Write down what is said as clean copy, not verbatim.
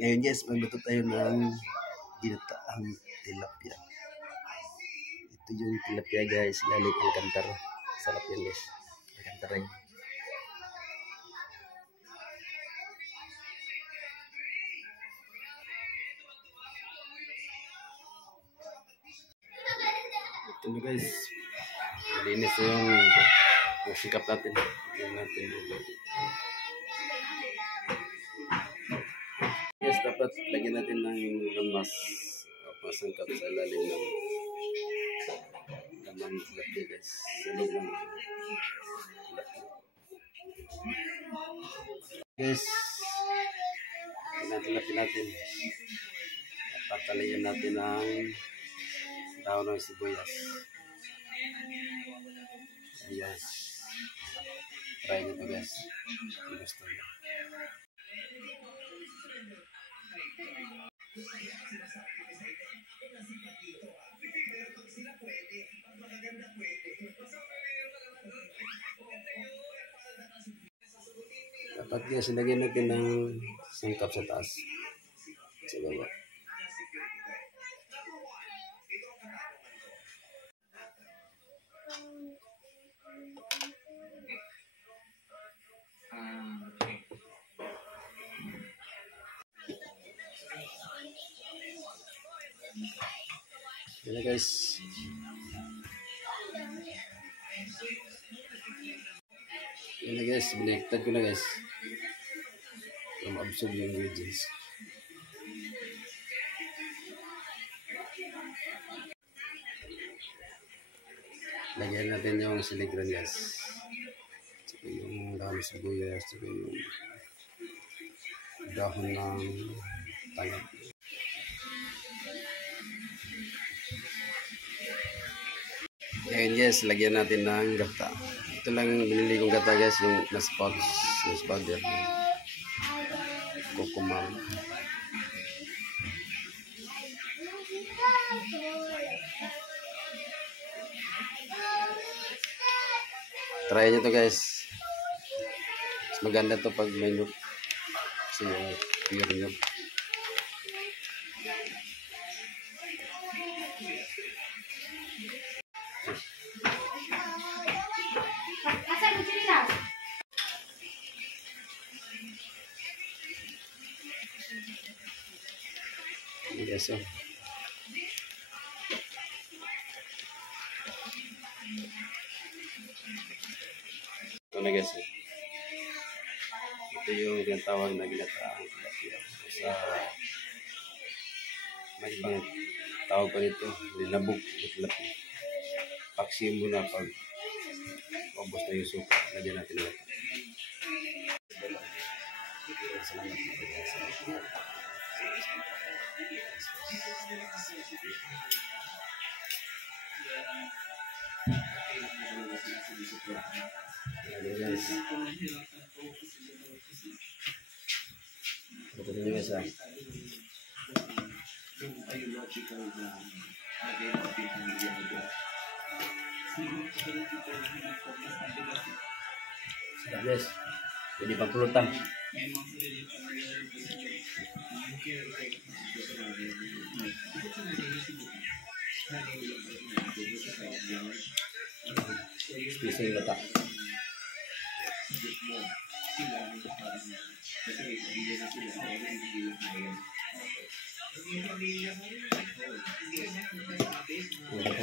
Ngayon guys, magluto tayo ng ginataang tilapia. Ito yung tilapia guys, galing Alcantara. Sarap yan guys, Alcantara yun. Ito na guys, malinis na yung sikap natin. Yung natin yes, dapat lagyan natin ng mas masangkap sa lalim ng laman tilapia guys. Sa loob ng guys, tinatapin natin. Tatalayan natin ng daon ng sibuyas. Ayan. Try nyo ito guys. Gusto nyo. Dapat guys, ilagyan natin ng sangkap sa taas. Sa baba. Yan na guys. Yan na guys, biniktad ko na guys. Para ma-absorb yung ingredients. Lagyan natin yung siligran guys. Saka yung dahon sibuyas, saka yung dahon ng tangad. Ngayon guys, lagyan natin ng gata. Ito lang binili kong gata guys, yung nas powder. Kukumam. Try nyo to guys. Mas maganda to pag may nyug. Kasi yung pure nyug. Yes, so. Ito na guys. Ito yung tinatawag na ginataang tilapia. Sa may ibang tawag pa nito, linabog na tilapia. Paksiyo muna pag ubos na yung suka. Lagyan natin na ito. Salamat po guys. Ito din guys ah. Guys, jadi pampulutan. Bisa letak. Udah